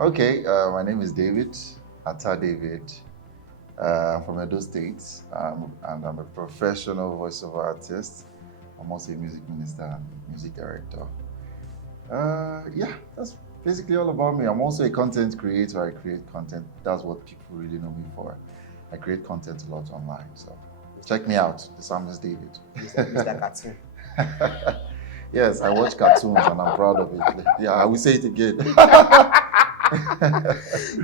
Okay, my name is David, Atta David. I'm from Edo State, and I'm a professional voiceover artist. I'm also a music minister and music director. Yeah, that's basically all about me. I'm also a content creator. I create content. That's what people really know me for. I create content a lot online. So check me out, the Psalmist David. Mr. Cartoon. Yes, I watch cartoons and I'm proud of it. Yeah, I will say it again.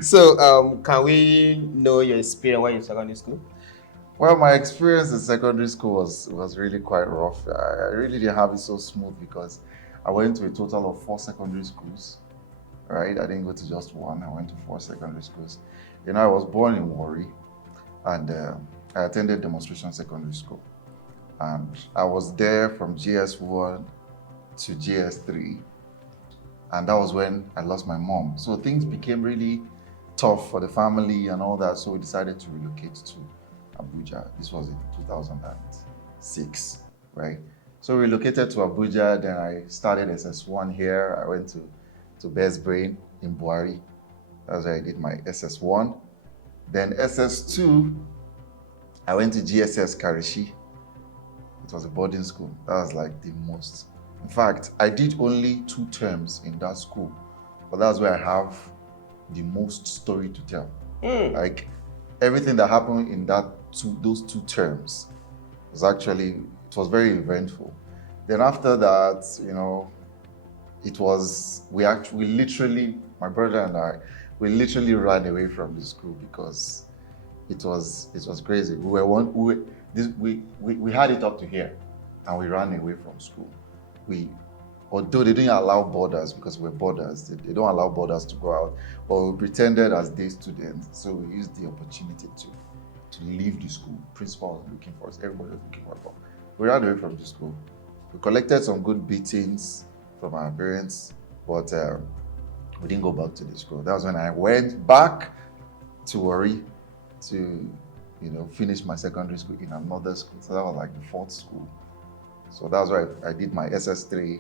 So, can we know your experience while in secondary school? Well, my experience in secondary school was really quite rough. I really didn't have it so smooth because I went to a total of 4 secondary schools, right? I didn't go to just one. I went to 4 secondary schools. I was born in Warri, and I attended Demonstration Secondary School. And I was there from GS1 to GS3, and that was when I lost my mom. So things became really tough for the family and all that. So we decided to relocate to Abuja. This was in 2006, right? So we relocated to Abuja. Then I started SS1 here. I went to Best Brain in Buhari. That's where I did my SS1. Then SS2, I went to GSS Karishi. It was a boarding school. That was like the most. In fact, I did only 2 terms in that school, but that's where I have the most story to tell. Like everything that happened in those 2 terms it was very eventful. Then after that, we literally, my brother and I, we literally ran away from the school because it was crazy. We had it up to here, and we ran away from school. Although they didn't allow boarders because we're boarders, they don't allow boarders to go out, but we pretended as day students, so we used the opportunity to leave the school. Principal was looking for us, everybody was looking for us. We ran away from the school. We collected some good beatings from our parents, but we didn't go back to the school. That was when I went back to Warri to, finish my secondary school in another school. So that was like the 4th school. So that's why I did my SS3,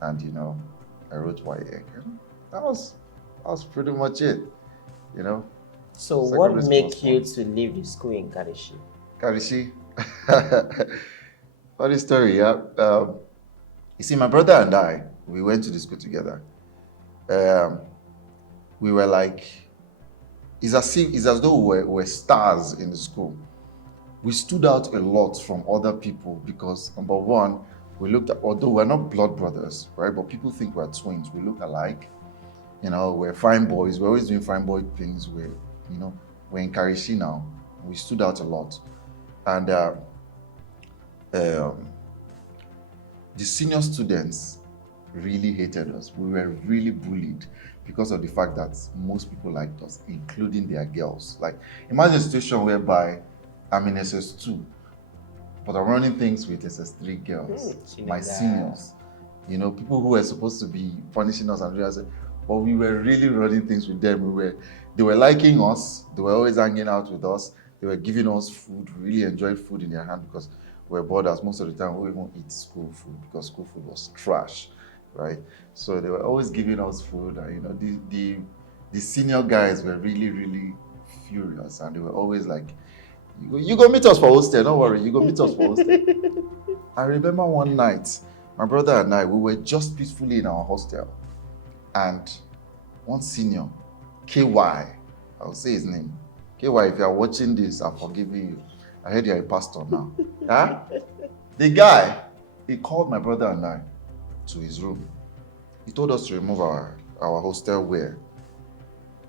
and I wrote YA. That was pretty much it. So, Secondary what school make was you fun. to leave the school in Karishi? Karishi. Funny story, yeah. You see, my brother and I, we went to the school together. We were like, it's as though we were stars in the school. We stood out a lot from other people because, number one, although we're not blood brothers, right? But people think we're twins. We look alike. We're fine boys. We're always doing fine boy things. We're in Karishi now. We stood out a lot. And the senior students really hated us. We were really bullied because of the fact that most people liked us, including their girls. Like, imagine a situation whereby I'm in SS2, but I'm running things with SS3 girls, my seniors. People who were supposed to be punishing us and doing us, but we were really running things with them. They were liking us. They were always hanging out with us. They were giving us food. Really enjoyed food in their hand because we were boarders. Most of the time, we won't eat school food because school food was trash, right? So they were always giving us food, and the senior guys were really, really furious, and they were always like, "You go meet us for hostel. Don't worry, you go meet us for hostel." I remember one night, my brother and I, we were just peacefully in our hostel, and one senior, KY, I'll say his name. KY, if you are watching this, I'm forgiving you. I heard you're a pastor now. Huh? The guy, he called my brother and I to his room. He told us to remove our hostel wear.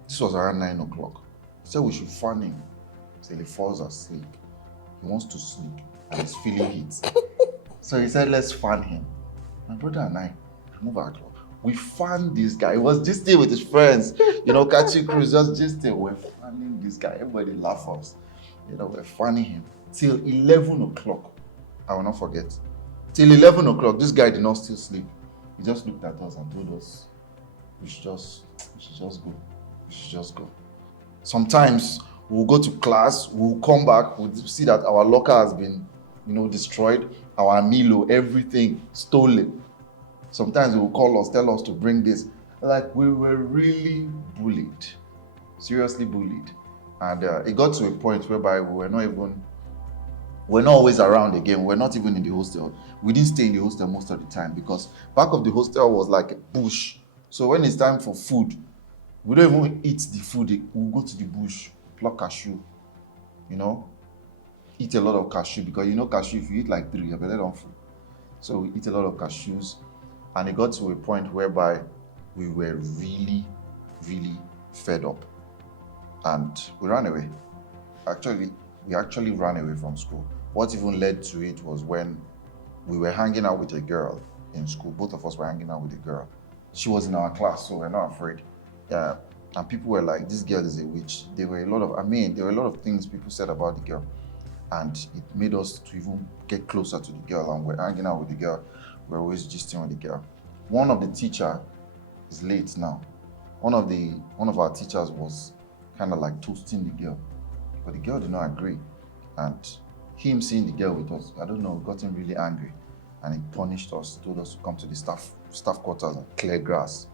This was around 9 o'clock. He said we should fan him till he falls asleep. He wants to sleep and he's feeling heat. So he said, let's fan him. My brother and I remove our clothes. We fanned this guy. He was just there with his friends, catching crews, just there. We're fanning this guy. Everybody laughed us. We're fanning him till 11 o'clock. I will not forget. Till 11 o'clock, this guy did not still sleep. He just looked at us and told us, we should just go. We should just go. Sometimes we'll go to class, we'll come back, we'll see that our locker has been, destroyed, our Milo, everything stolen. Sometimes they will call us, tell us to bring this. Like we were really bullied, seriously bullied. And it got to a point whereby we're not always around again. We're not even in the hostel. We didn't stay in the hostel most of the time because back of the hostel was like a bush. So when it's time for food, we don't even eat the food. We'll go to the bush, pluck cashew, you know, eat a lot of cashew because you know cashew, if you eat like three, you're better on food. So we eat a lot of cashews. And it got to a point whereby we were really, really fed up. And we ran away. We actually ran away from school. What even led to it was when we were hanging out with a girl in school. Both of us were hanging out with a girl. She was in our class, so we're not afraid. Yeah. And people were like, this girl is a witch. There were a lot of things people said about the girl. And it made us to even get closer to the girl. And we're hanging out with the girl. We're always gisting with the girl. One of the teacher is late now. One of our teachers was kind of like toasting the girl. But the girl did not agree. And him seeing the girl with us, I don't know, got him really angry. And he punished us, told us to come to the staff quarters and clear grass.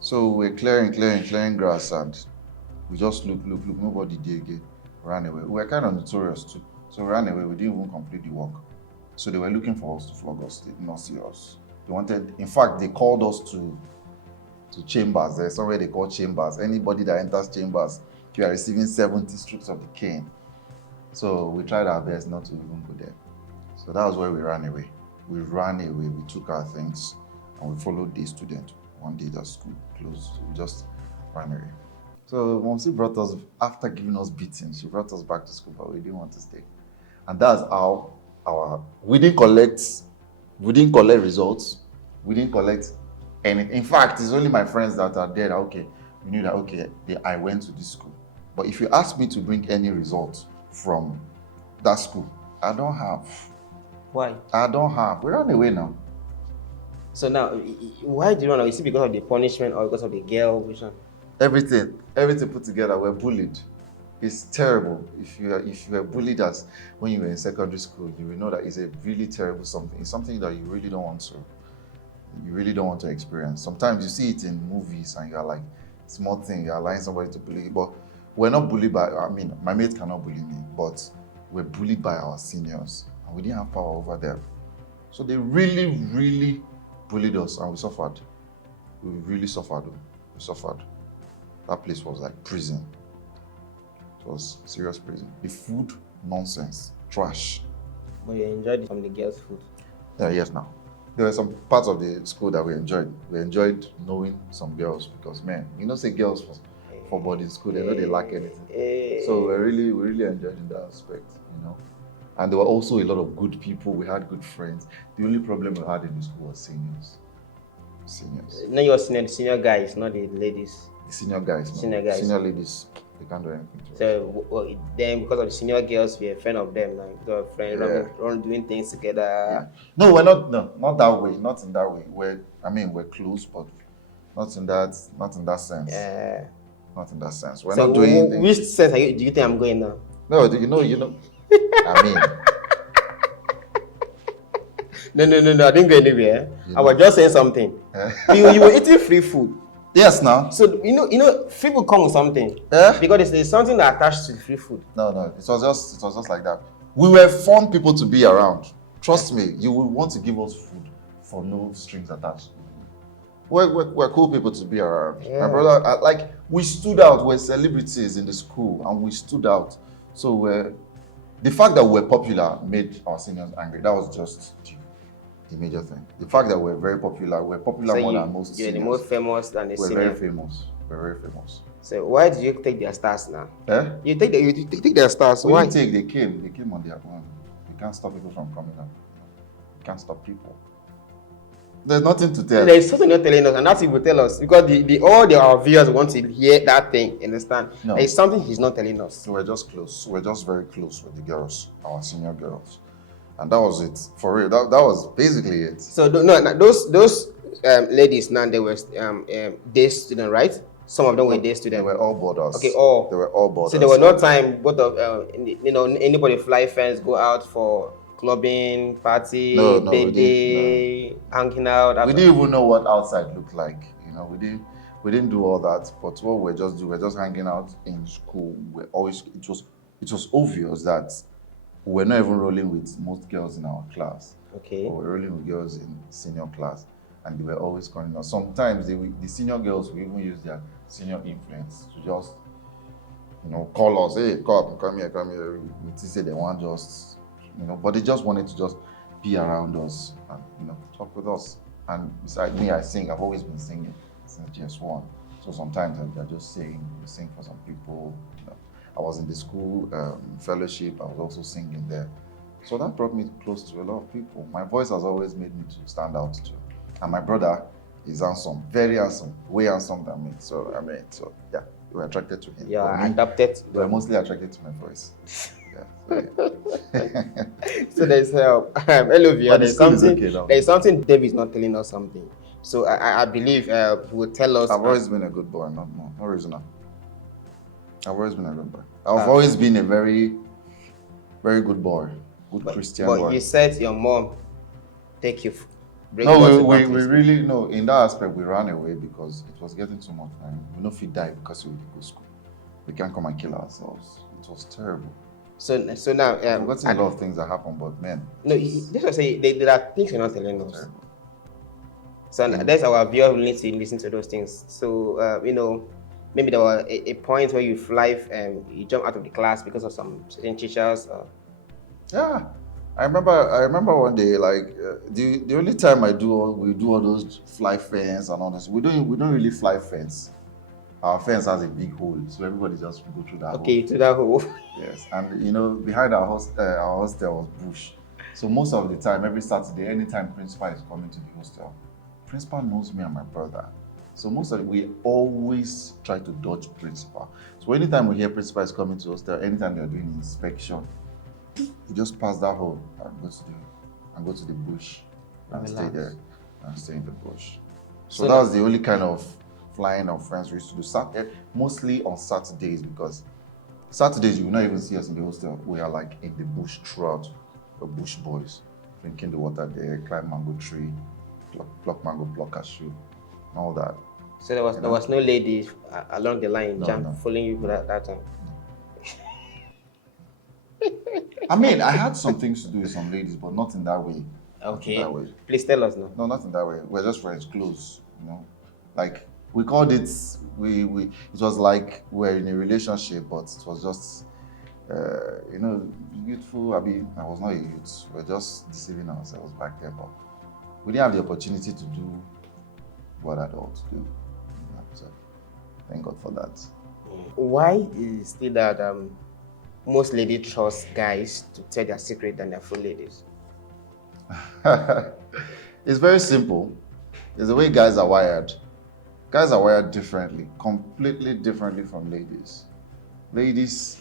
So we're clearing grass, and we just look, nobody did again. Ran away. We were kind of notorious too. So we ran away, we didn't even complete the work. So they were looking for us to flog us, they did not see us. In fact, they called us to chambers. There's somewhere they call chambers. Anybody that enters chambers, you are receiving 70 strokes of the cane. So we tried our best not to even go there. So that was where we ran away. We ran away, we took our things, and we followed the student. One day the school closed, so we just ran away. So Momsi brought us, after giving us beatings, she brought us back to school, but we didn't want to stay. And that's how we didn't collect results, we didn't collect anything. In fact, it's only my friends that are there that, okay, we knew that, okay, I went to this school. But if you ask me to bring any results from that school, I don't have. Why? I don't have. We ran away now. So now, why do you run away? Is it because of the punishment or because of the girl? Which one? Everything put together. We're bullied. It's terrible. If you were bullied as when you were in secondary school, you will know that it's a really terrible something. It's something that you really don't want to experience. Sometimes you see it in movies and you're like, small thing, you're allowing somebody to bully you. But we're not bullied my mates cannot bully me, but we're bullied by our seniors and we didn't have power over them. So they really, really bullied us and we suffered. We really suffered. We suffered. That place was like prison. It was serious prison. The food, nonsense, trash. But you enjoyed it from the girls' food. Yes, now. There were some parts of the school that we enjoyed. We enjoyed knowing some girls because, man, say girls for boarding school, they know they lack anything. So we really enjoyed in that aspect, And there were also a lot of good people. We had good friends. The only problem we had in the school was seniors. No, you're senior guys, not the ladies. The senior guys. No. Senior guys. Senior ladies, they can't do anything to us. So then, because of the senior girls, we're a fan of them. Like, because of friends, doing things together. Yeah. No, we're not. No, not that way. Not in that way. We're close, but not in that sense. Yeah. Not in that sense. We're not doing anything. Which sense do you think I'm going now? No, you know. I mean. No, I didn't go anywhere. I was just saying something. you were eating free food. Yes, now. So free food comes with something. Because there's something that attached to free food. No, it was just like that. We were fun people to be around. Trust me, you will want to give us food for no strings attached. We're cool people to be around. Yeah. My brother, we stood out. We're celebrities in the school, and we stood out. So the fact that we're popular made our seniors angry. That was just the major thing. The fact that we're very popular, more than most seniors. You're the most famous than the senior. We're very famous. So why did you take their stars now? You take their stars. Why? They came on their own. You can't stop people from coming up. You can't stop people. There's nothing to tell. There's something not telling us, and that's what he will tell us because our viewers want to hear that thing. Understand? No. There's something he's not telling us. We're just close. We're just very close with the girls, our senior girls, and that was it for real. That was basically it. So those ladies now they were day student, right? Some of them were day students. They were all boarders. Okay, all. They were all boarders. So there were no time. Both of anybody fly friends go out for clubbing, party, birthday, hanging out. We didn't even know what outside looked like. We didn't do all that. But what we just do, we're just hanging out in school. It was obvious that we're not even rolling with most girls in our class. Okay. Or we're rolling with girls in senior class, and they were always calling us. Sometimes the senior girls will even use their senior influence to just call us, hey, come here, come here. We say they want just, but they just wanted to just be around us and, talk with us. And besides me, I sing. I've always been singing since GS1. So sometimes I just sing for some people. I was in the school fellowship. I was also singing there. So that brought me close to a lot of people. My voice has always made me to stand out too. And my brother is handsome, very handsome, way handsome than me. So yeah, we were attracted to him. Yeah, adopted. We're mostly attracted to my voice. Yeah. So there's hello Via, But the school is okay now. There's something Dave is not telling us something. So I believe he will tell us. I've always been a good boy, not original. I've always been a good boy. I've always been a very, very good boy, Christian boy. But you said your mom take you. No, we really no. In that aspect, we ran away because it was getting too much. We don't feel die because we go to school. We can't come and kill ourselves. It was terrible. So now, I've gotten a lot of things that happen, but man. No, this was say there are things you're not telling us. So that's our viewer who needs to listen to those things. So maybe there was a point where you fly and you jump out of the class because of some certain teachers. Yeah, I remember one day, like the only time we do all those fly fence and all this. We don't really fly fence. Our fence has a big hole, so everybody just go through that hole. Okay, to that hole. Yes, and behind our hostel was bush. So most of the time, every Saturday, anytime principal is coming to the hostel, principal knows me and my brother. So we always try to dodge principal. So anytime we hear principal is coming to hostel, anytime they're doing inspection, we just pass that hole and go to the bush and stay there and stay in the bush. So that was the only kind of flying our friends we used to do mostly on Saturdays, because Saturdays you will not even see us in the hostel. We are like in the bush throughout. We're bush boys, drinking the water there, climb mango tree, pluck mango, pluck cashew, and all that. So there was no lady along the line following you for that time. I mean, I had some things to do with some ladies, but not in that way. Okay. That way. Please tell us now. No, not in that way. We're just friends, close. Like we called it. It was like we're in a relationship, but it was just, youthful. I mean, I was not a youth. We're just deceiving ourselves back then, but we didn't have the opportunity to do what adults do. So thank God for that. Why is it that most ladies trust guys to tell their secret than their full ladies? It's very simple. It's the way guys are wired. Guys are wired differently, completely differently from ladies.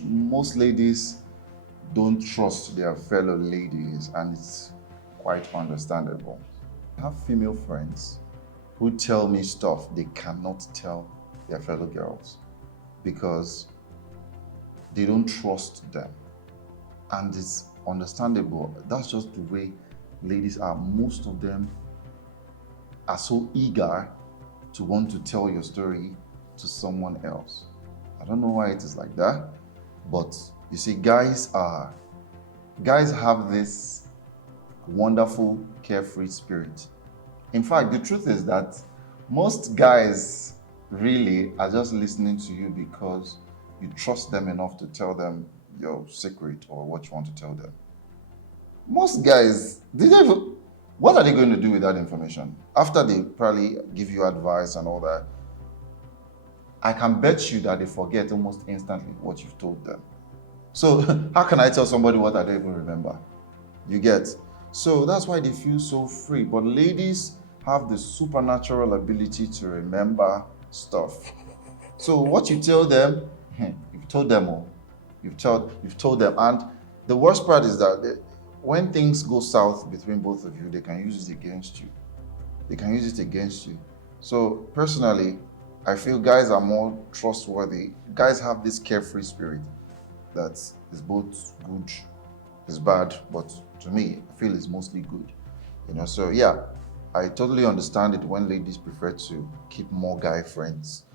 Most ladies don't trust their fellow ladies, and it's quite understandable. I have female friends who tell me stuff they cannot tell their fellow girls because they don't trust them. And it's understandable. That's just the way ladies are. Most of them are so eager to want to tell your story to someone else. I don't know why it is like that, but you see, guys have this wonderful, carefree spirit. In fact, the truth is that most guys really are just listening to you because you trust them enough to tell them your secret or what you want to tell them. Most guys, what are they going to do with that information? After they probably give you advice and all that, I can bet you that they forget almost instantly what you've told them. So how can I tell somebody what I don't even remember? You get? So that's why they feel so free. But ladies have the supernatural ability to remember stuff. So what you tell them, you've told them all. You've told them. And the worst part is that when things go south between both of you, they can use it against you. So personally, I feel guys are more trustworthy. Guys have this carefree spirit that is both good, is bad, but to me, I feel it's mostly good. So yeah, I totally understand it when ladies prefer to keep more guy friends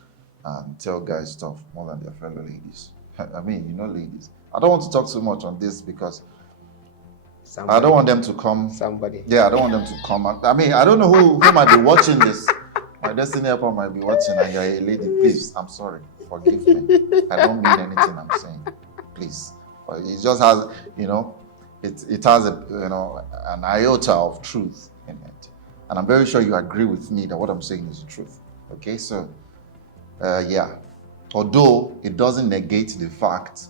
and tell guys stuff more than their fellow ladies. I mean, ladies. I don't want to talk too much on this because I don't want them to come. Somebody. Yeah, I don't want them to come. I mean, I don't know who might be watching this. My destiny helper might be watching, and you're a lady. Please, I'm sorry. Forgive me. I don't mean anything I'm saying. Please. But it just has, it has an iota of truth in it. And I'm very sure you agree with me that what I'm saying is the truth. Okay, so, yeah. Although it doesn't negate the fact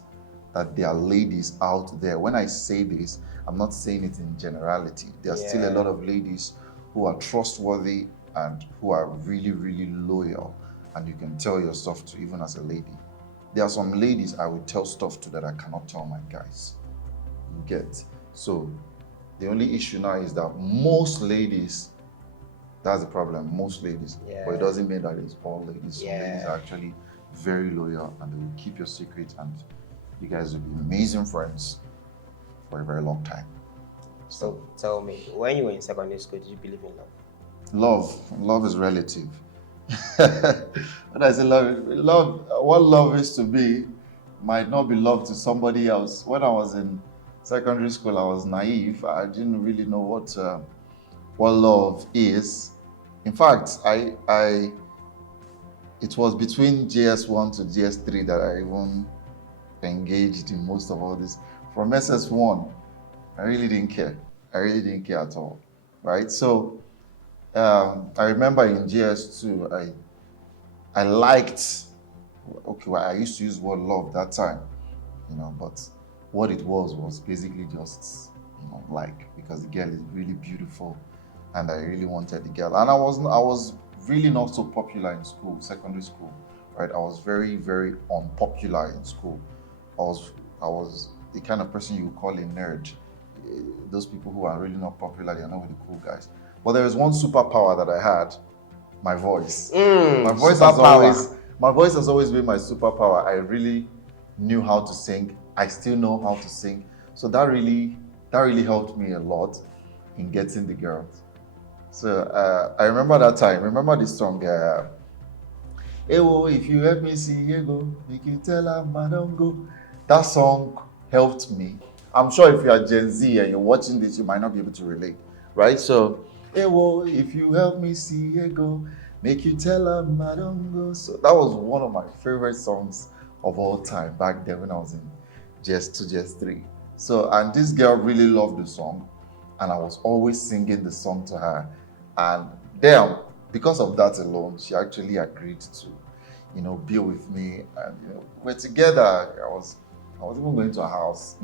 that there are ladies out there. When I say this, I'm not saying it in generality. There are still a lot of ladies who are trustworthy and who are really, really loyal, and you can tell your stuff to even as a lady. There are some ladies I would tell stuff to that I cannot tell my guys. You get? So the only issue now is that most ladies, that's the problem, most ladies. But it doesn't mean that it's all ladies. Some ladies are actually very loyal and they will keep your secret, and you guys will be amazing friends for a very long time. So tell me, when you were in secondary school, did you believe in love? Love is relative. When I say love, what love is to be might not be love to somebody else. When I was in secondary school, I was naive. I didn't really know what love is. In fact, it was between GS1 to GS3 that I even engaged in most of all this. From SS1, I really didn't care. I really didn't care at all, right? So I remember in GS2, I liked, okay, well, I used to use the word love that time, but what it was basically just, because the girl is really beautiful and I really wanted the girl. And I was really not so popular in school, secondary school, right? I was very, very unpopular in school. I was the kind of person you would call a nerd. Those people who are really not popular, they're not with the cool guys. But there is one superpower that I had, my voice. My voice has always been my superpower. I really knew how to sing. I still know how to sing. So that really helped me a lot in getting the girls. So I remember that time. Remember this song, Ewo, if you help me see Ego, make you tell her, madam go. That song helped me. I'm sure if you are Gen Z and you're watching this, you might not be able to relate, right? So, Ewo, if you help me see Ego, make you tell her, madam go. So that was one of my favorite songs of all time back then when I was in GS2, GS3. So, and this girl really loved the song, and I was always singing the song to her. And then, because of that alone, she actually agreed to, be with me. And we're together. I was even going to her house,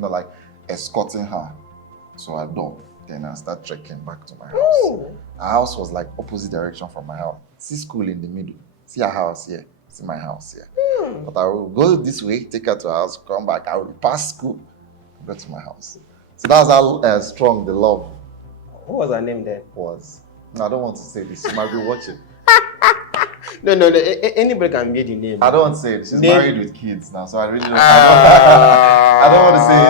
escorting her to her door. Then I started trekking back to my house. Ooh. Her house was like opposite direction from my house. See school in the middle. See her house here. See my house here. But I will go this way, take her to her house, come back. I will pass school, go to my house. So that's how strong the love What was her name then? was. I don't want to say this. She might be watching. No. Anybody can be the name. I don't want to say it. She's married with kids now, so I really don't. I don't want to say it.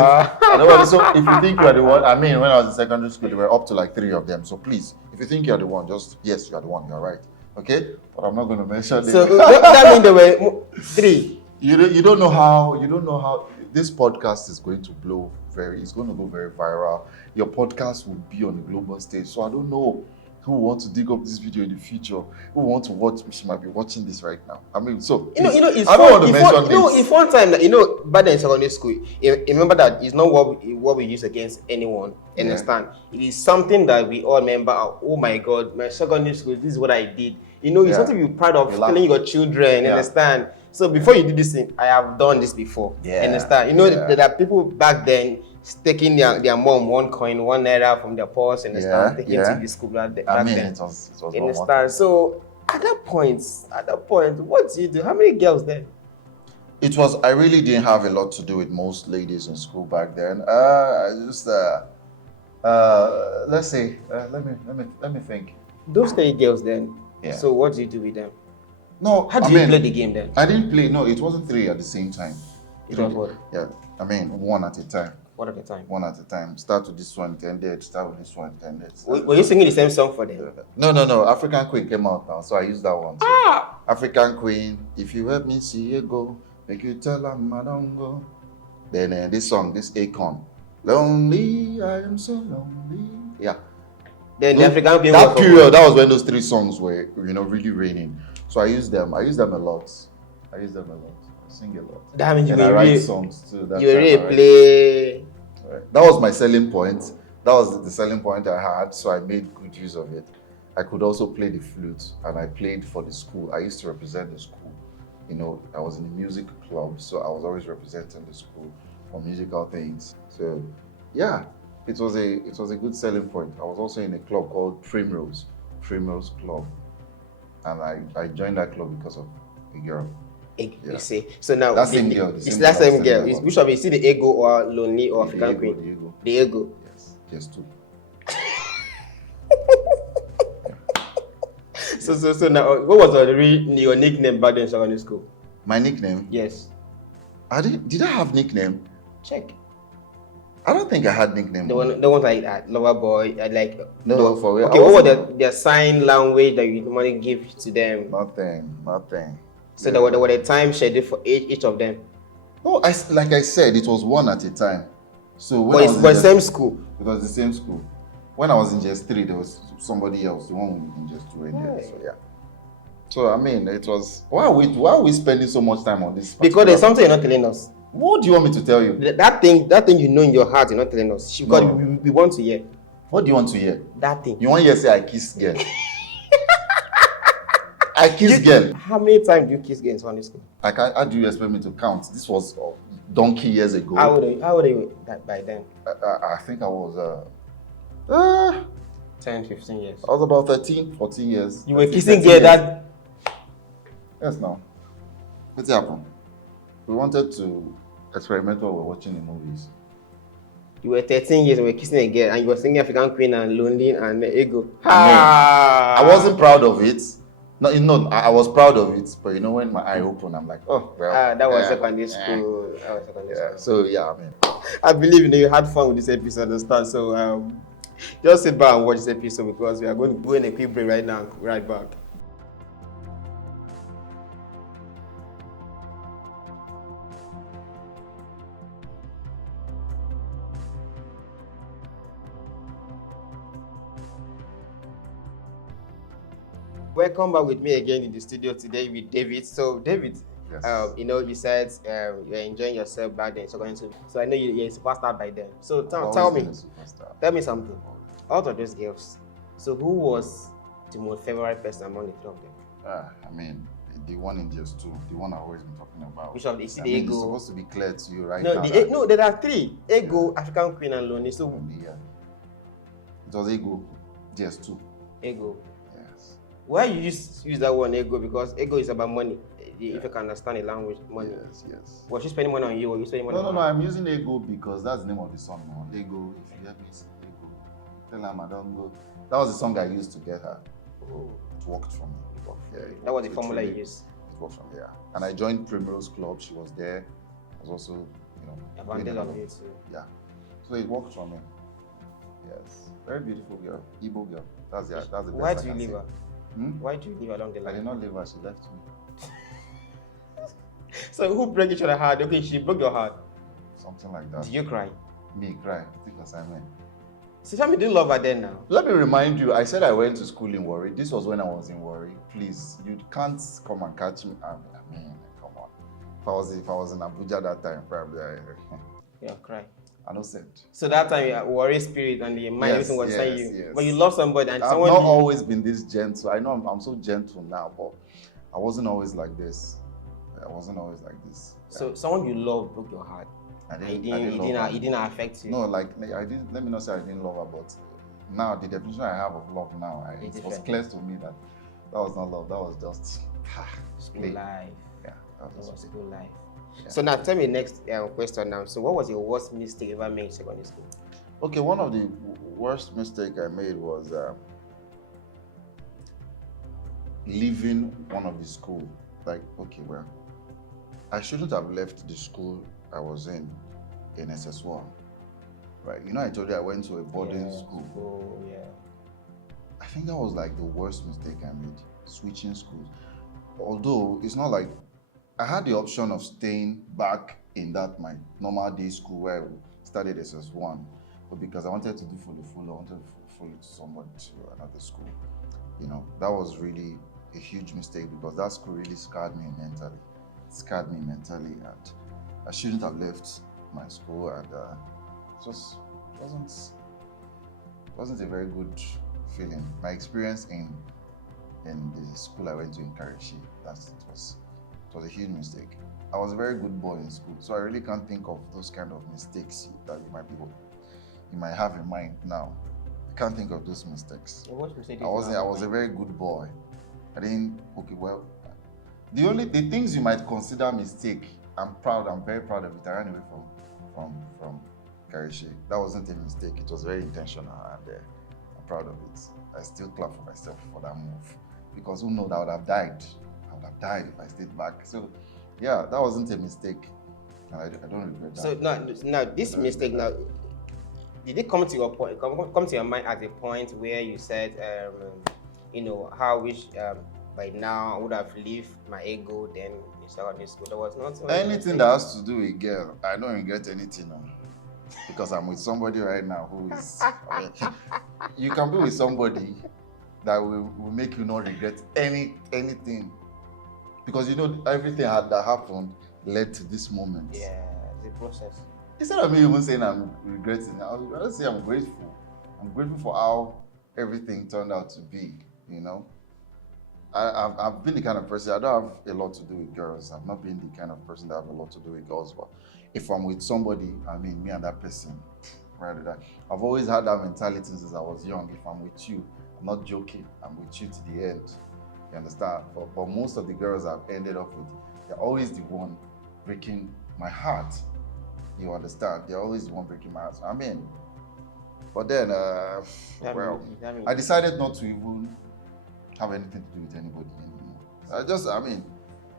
I don't want to. So if you think you are the one, when I was in secondary school, there were up to like 3 of them. So please, if you think you're the one, just yes, you are the one. You're right. Okay, but I'm not going to mention it. So that means there were 3. You don't know how this podcast is going to blow. It's going to go very viral. Your podcast will be on the global stage. So I don't know who wants to dig up this video in the future, who wants to watch. She might be watching this right now. So it's I don't want to mention this. If one time, back in secondary school, remember that it's not what we use against anyone. Understand? It is something that we all remember. Oh my God, my secondary school. This is what I did. It's something you're proud of telling your children. Understand? So before you do this thing, I have done this before. Understand? There are people back then taking their mom 1 coin, 1 naira from their purse, and taking to the school back then. It was understand? So at that point, what do you do? How many girls then? I really didn't have a lot to do with most ladies in school back then. I just let's see. Let me think. Those 3 girls then. Yeah. So what do you do with them? No, how did you play the game then? I didn't play. No, it wasn't 3 at the same time. It was what? Yeah, 1 at a time. One at a time. One at a time. Start with this one, ended. Start with this one, ended. Were you singing the same song for them? No. African Queen came out now, so I used that one too. Ah! African Queen, if you help me see you go, make you tell them I don't go. Then this song, this Akon, lonely, I am so lonely. Yeah. Then the African Queen that was period, that was when those 3 songs were, really raining. So I used them. I use them a lot. I sing a lot. That means and I write songs too. You really play. Right. That was my selling point. That was the selling point I had, so I made good use of it. I could also play the flute, and I played for the school. I used to represent the school. I was in the music club, so I was always representing the school for musical things. So, yeah, it was a good selling point. I was also in a club called Primrose Club, and I joined that club because of a girl. You see, so now that same girl. It's that same girl. Which one? You see the ego or lonely or African Queen? The ego. The ego. Yes, just 2. So now, what was your nickname back then in secondary school? My nickname? Yes. Did I have nickname? Check. I don't think I had nickname. The one like lover boy, like no, for real. Okay, what was the sign language that you normally give to them? Nothing. So there were a time schedule for each of them. No, like I said, it was one at a time. So when but same school. It was the same school. When I was in just 3, there was somebody else, the one in just 2 there. So yeah. So I mean, it was why are we spending so much time on this? Because there's something you're not telling us. What do you want me to tell you? That thing you know in your heart, you're not telling us. Because we want to hear. What do you want to hear? That thing. You want to hear say I kissed girl? I kissed girl. How many times do you kiss girls in Sunday school? How do you expect me to count? This was donkey years ago. How old are you by then? I think I was 10, 15 years. I was about 13, 14 years. You were kissing girl that? Yes, now. What's happened? We wanted to experiment while we were watching the movies. You were 13 years and you were kissing a girl and you were singing African Queen and Lonely and Ego. I wasn't proud of it. No, I was proud of it, but when my eye opened, I'm like, oh, well. That was secondary school. So, yeah, I mean. I believe you had fun with this episode, understand? So, just sit back and watch this episode because we are going to go in a quick break right now, right back. Welcome back with me again in the studio today with David. So, David, yes. You said you're enjoying yourself back then. So I know you're a superstar by then. So tell me something. Out of those girls, so who was the most favorite person among the 3 of them? I mean, the one in just 2, the one I've always been talking about. Which of is the Ego? It's supposed to be clear to you right now. No, there are 3: Ego, African Queen, and Lonely. So yeah, it was Ego, just 2. Ego. Yes. Why you use that one, Ego? Because Ego is about money. If you can understand the language, money. Yes. Was she spending money on you, or you spending money on her? No. I'm using Ego because that's the name of the song. No? Ego, if you help me sing Ego, tell her I don't go. That was the song I used to get her. Oh. It worked for me. That was the formula you used. It worked for me, yeah. And I joined Primrose Club. She was there. I was also, advantage of it too. Yeah. So it worked for me. Yes. Very beautiful girl. Igbo girl. That's the best. Why do you leave her? Hmm? Why do you leave along the line? I did not leave her. She left me. So who broke each other's heart? Okay, she broke your heart. Something like that. Did you cry? Me cry. Take assignment. So tell me, you didn't love her then now. Let me remind you, I said I went to school in Warri. This was when I was in Warri. Please, you can't come and catch me. I mean, come on. If I was in Abuja that time, probably Yeah, cry. I know said. So that time, your Warri spirit and the mind, everything was saying you. Yes. But you love somebody and I've someone. not always been this gentle. I know I'm so gentle now, but I wasn't always like this. I wasn't always like this. Yeah. So someone you love broke your heart. It didn't affect you. No, like I didn't. Let me not say I didn't love her, but now the definition I have of love now, it was clear to me that was not love. That was just school life. Yeah, that was school life. Yeah. So now tell me next question now. So what was your worst mistake ever made in secondary school? Okay, one of the worst mistake I made was leaving one of the school. Like, okay, well, I shouldn't have left the school I was in SS1. right? You know, I told you I went to a boarding Yeah, school. school, yeah. I think that was like the worst mistake I made, switching schools. Although it's not like I had the option of staying back in that my normal day school where I studied SS1, but because I wanted to do for the full, I wanted to follow to somebody to another school. You know, that was really a huge mistake because that school really scarred me mentally. And I shouldn't have left my school, and it just wasn't a very good feeling. My experience in the school I went to in Karachi, it was a huge mistake. I was a very good boy in school, so I really can't think of those kind of mistakes that you might have in mind now. I can't think of those mistakes. What mistake I was a very good boy. I didn't okay well. The things you might consider mistake, I'm very proud of it. I ran away from Karachi. That wasn't a mistake. It was very intentional, and I'm proud of it. I still clap for myself for that move because who knows, I would have died. I would have died if I stayed back. So, yeah, that wasn't a mistake, and I don't regret that. So now this mistake now, did it come to your point? Come to your mind at a point where you said, how I wish by now I would have left my ego then in secondary school. There was not anything that has to do with girl. I don't regret anything now. Because I'm with somebody right now who is. You can be with somebody that will make you not regret anything. Because you know everything that happened led to this moment. Yeah, the process. Instead of me even saying I'm regretting, I would rather say I'm grateful. I'm grateful for how everything turned out to be, you know. I've been the kind of person, I don't have a lot to do with girls. I've not been the kind of person that have a lot to do with girls, but if I'm with somebody, I mean, me and that person, right? I've always had that mentality since I was young. If I'm with you, I'm not joking, I'm with you to the end. You understand? But most of the girls I've ended up with, they're always the one breaking my heart. You understand? They're always the one breaking my heart. I mean, but then, I decided not to even have anything to do with anybody anymore.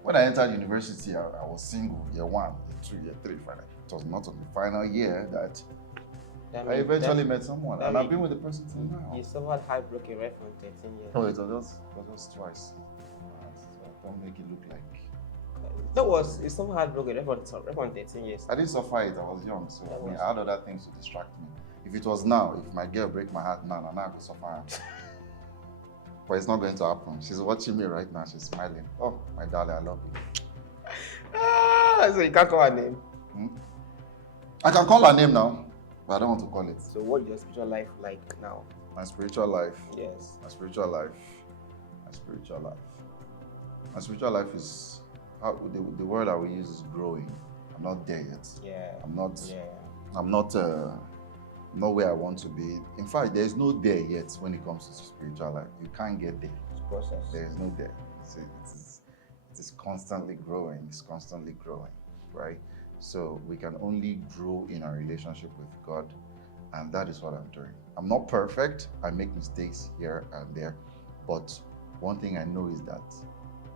When I entered university, I was single, year 1, year 2, year 3, final. It was not on the final year that I eventually met someone, and I've been with the person till now. You suffered heartbroken right from 13 years. No, it was just twice. So don't make it look like. You suffered heartbroken right from 13 years. I didn't suffer it, I was young, so I had other things to distract me. If it was now, if my girl break my heart now, I could suffer. But it's not going to happen. She's watching me right now. She's smiling. Oh, my darling, I love you. So you can't call her name? I can call her name now, but I don't want to call it. So what is your spiritual life like now? My spiritual life? Yes. My spiritual life is, the word I will use is growing. I'm not there yet. Yeah. I'm not where I want to be. In fact, there is no there yet when it comes to spiritual life. You can't get there. It's process. There is no there. It is constantly growing. It's constantly growing, right? So we can only grow in our relationship with God, and that is what I'm doing. I'm not perfect. I make mistakes here and there, but one thing I know is that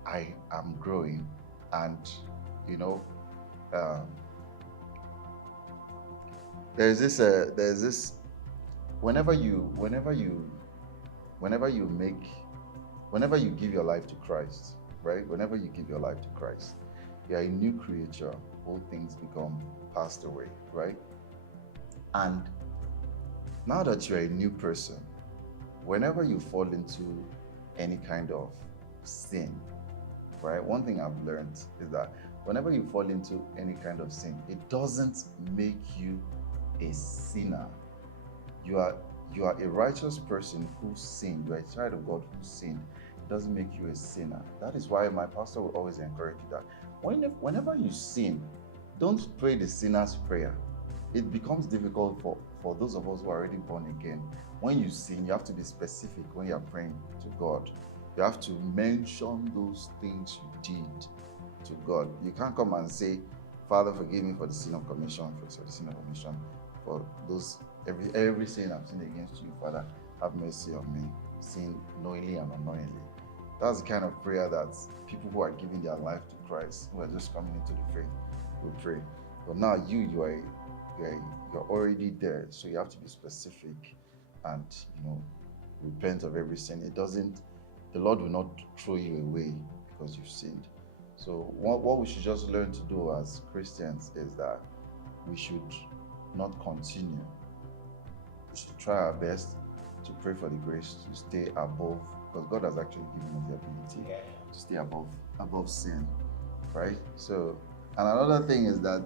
I am growing, and there's this whenever you give your life to Christ, right? Whenever you give your life to Christ, you are a new creature. All things become passed away, right? And now that you're a new person, whenever you fall into any kind of sin, right? One thing I've learned is that whenever you fall into any kind of sin, it doesn't make you a sinner. You are a righteous person who sinned. You are a child of God who sinned. It doesn't make you a sinner. That is why my pastor will always encourage you that whenever you sin, don't pray the sinner's prayer. It becomes difficult for those of us who are already born again. When you sin, you have to be specific when you are praying to God. You have to mention those things you did to God. You can't come and say, Father, forgive me for the sin of commission, for those every sin I've sinned against you, Father, have mercy on me, sin knowingly and unknowingly. That's the kind of prayer that people who are giving their life to Christ, who are just coming into the faith, will pray. But now you you're already there. So you have to be specific and, repent of every sin. The Lord will not throw you away because you've sinned. So what we should just learn to do as Christians is that we should not continue. We should try our best to pray for the grace to stay above, because God has actually given us the ability to stay above sin, right? So, and another thing is that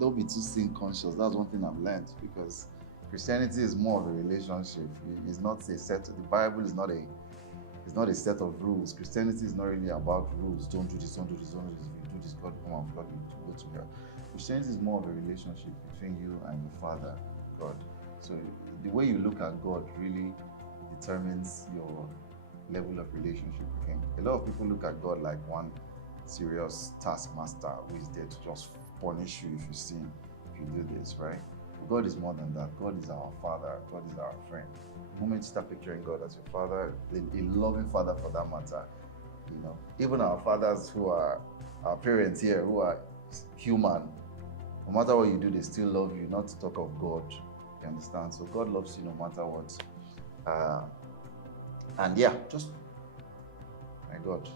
don't be too sin conscious. That's one thing I've learned, because Christianity is more of a relationship. It's not a set. The Bible is not a set of rules. Christianity is not really about rules. Don't do this, don't do this, don't do this. If you do this, God will come and flood you to go to hell. Christianity is more of a relationship between you and your Father, God. So the way you look at God really determines your level of relationship with Him. A lot of people look at God like one serious taskmaster who is there to just punish you if you sin, if you do this, right? But God is more than that. God is our Father. God is our friend. The moment you start picturing God as your Father, a loving Father for that matter, even our fathers who are our parents here, who are human, no matter what you do, they still love you, not to talk of God. You understand? So God loves you no matter what. And yeah, just, my God.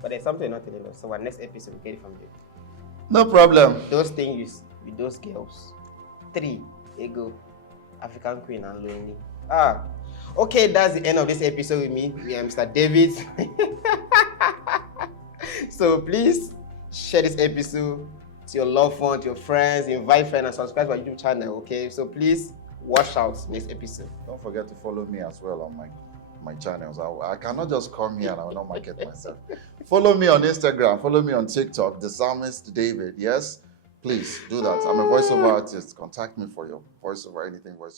But there's something not telling us. So our next episode, we get it from there. No problem. Those things with those girls. 3 ego, African Queen and Lonely. Okay, that's the end of this episode with me. We are Mr. David. So please share this episode to your loved ones, to your friends, invite friends, and subscribe to our YouTube channel. Okay, so please watch out next episode. Don't forget to follow me as well on my channels. I cannot just come here and I will not market myself. Follow me on Instagram. Follow me on TikTok. The Psalmist David. Yes, please do that. I'm a voiceover artist. Contact me for your voiceover, anything voiceover.